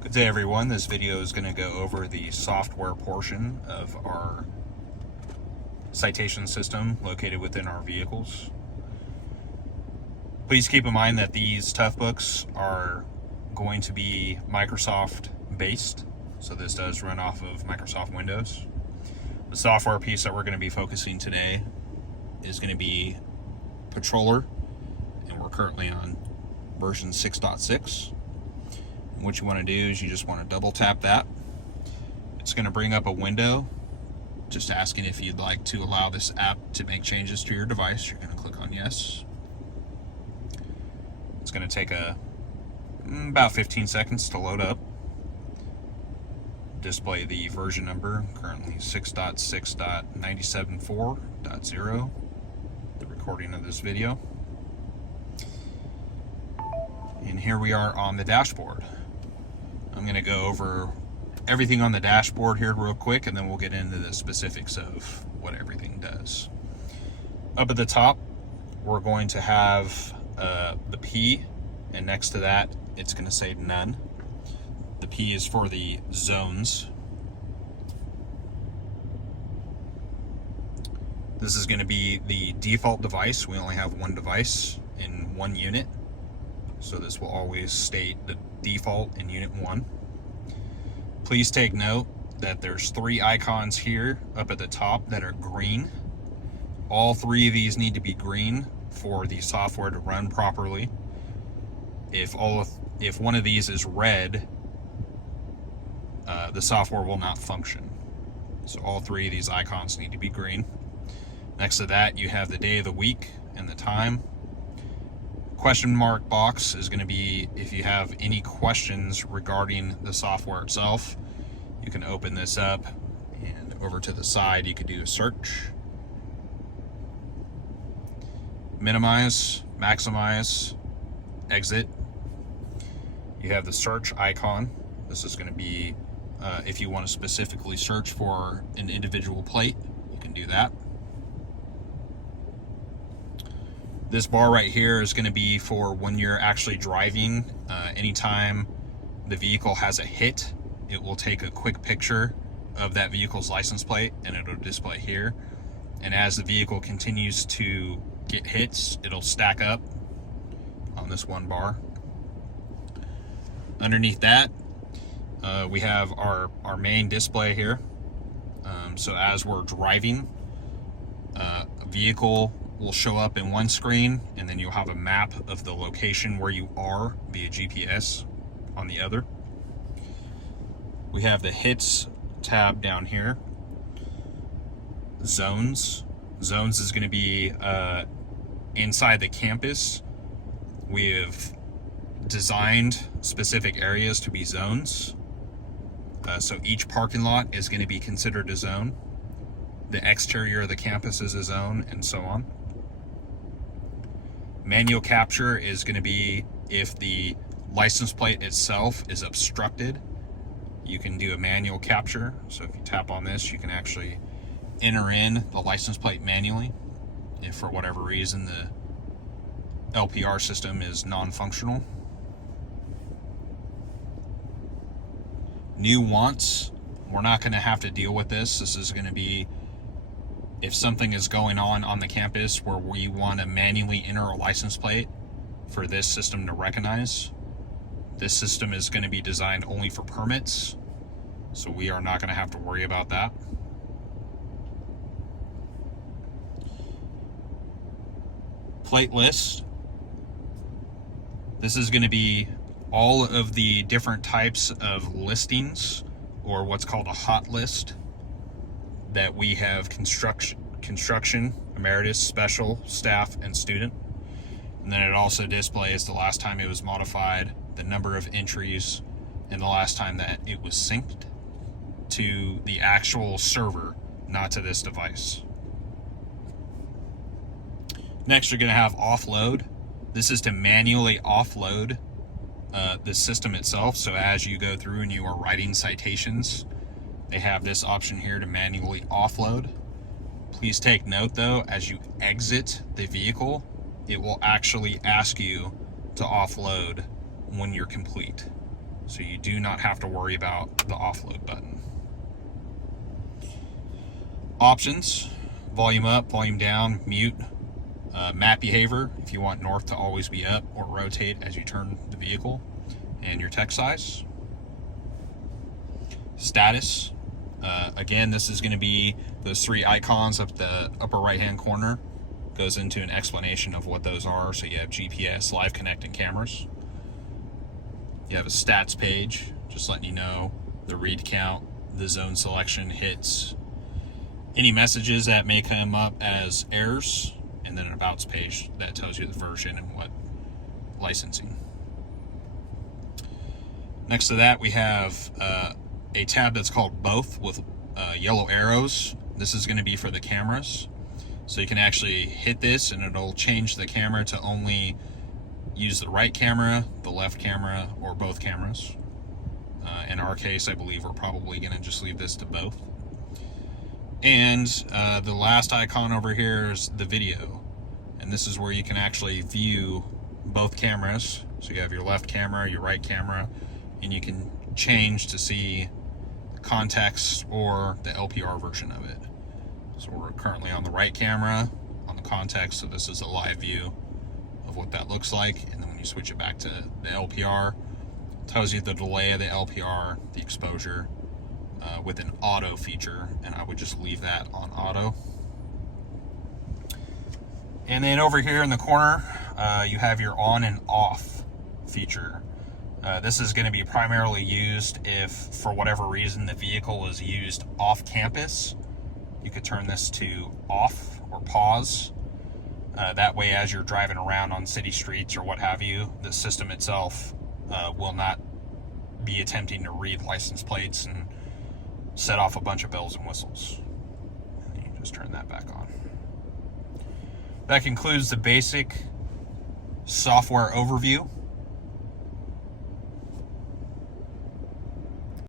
Good day, everyone. This video is going to go over the software portion of our citation system located within our vehicles. Please keep in mind that these Toughbooks are going to be Microsoft based, so this does run off of Microsoft Windows. The software piece that we're going to be focusing today is going to be Patroller, and we're currently on version 6.6. What you want to do is you just want to double tap that. It's going to bring up a window just asking if you'd like to allow this app to make changes to your device. You're going to click on yes. It's going to take about 15 seconds to load up. Display the version number, currently 6.6.97.4.0, the recording of this video. And here we are on the dashboard. I'm going to go over everything on the dashboard here real quick, and then we'll get into the specifics of what everything does. Up at the top, we're going to have the P, and next to that, it's going to say none. The P is for the zones. This is going to be the default device. We only have one device in one unit, so this will always state the default in unit 1. Please take note that there's 3 icons here up at the top that are green. All 3 of these need to be green for the software to run properly. If one of these is red, the software will not function. So all 3 of these icons need to be green. Next to that, you have the day of the week and the time. Question mark box is going to be if you have any questions regarding the software itself. You can open this up, and over to the side you could do a search, minimize, maximize, exit. You have the search icon. This is going to be if you want to specifically search for an individual plate, you can do that. This bar right here is going to be for when you're actually driving. Anytime the vehicle has a hit, it will take a quick picture of that vehicle's license plate and it'll display here. And as the vehicle continues to get hits, it'll stack up on this one bar. Underneath that, we have our main display here. So as we're driving, a vehicle will show up in one screen, and then you'll have a map of the location where you are via GPS on the other. We have the hits tab down here. Zones is going to be inside the campus. We have designed specific areas to be zones, so each parking lot is going to be considered a zone. The exterior of the campus is a zone, and so on. Manual capture is going to be if the license plate itself is obstructed. You can do a manual capture. So if you tap on this, you can actually enter in the license plate manually if for whatever reason the LPR system is non-functional. New wants, we're not going to have to deal with this. This is going to be if something is going on the campus where we want to manually enter a license plate for this system to recognize. This system is going to be designed only for permits, so we are not going to have to worry about that. Plate list. This is going to be all of the different types of listings, or what's called a hot list, that we have: construction, emeritus, special, staff, and student. And then it also displays the last time it was modified, the number of entries, and the last time that it was synced to the actual server, not to this device. Next, you're going to have offload. This is to manually offload the system itself. So as you go through and you are writing citations, they have this option here to manually offload. Please take note though, as you exit the vehicle, it will actually ask you to offload when you're complete. So you do not have to worry about the offload button. Options: volume up, volume down, mute, map behavior if you want north to always be up or rotate as you turn the vehicle, and your text size. Status. Again, this is going to be those three icons up the upper right hand corner. Goes into an explanation of what those are. So you have GPS, live connect, and cameras. You have a stats page, just letting you know the read count, the zone selection, hits, any messages that may come up as errors, and then an abouts page that tells you the version and what licensing. Next to that, we have a tab that's called both with yellow arrows. This is going to be for the cameras. So you can actually hit this and it'll change the camera to only use the right camera, the left camera, or both cameras. In our case, I believe we're probably going to just leave this to both. And the last icon over here is the video. And this is where you can actually view both cameras. So you have your left camera, your right camera, and you can change to see context or the LPR version of it. So we're currently on the right camera on the context, so this is a live view of what that looks like. And then when you switch it back to the LPR, it tells you the delay of the LPR, the exposure, with an auto feature, and I would just leave that on auto. And then over here in the corner, you have your on and off feature. This is going to be primarily used if, for whatever reason, the vehicle is used off campus. You could turn this to off or pause. That way, as you're driving around on city streets or what have you, the system itself will not be attempting to read license plates and set off a bunch of bells and whistles. And you just turn that back on. That concludes the basic software overview.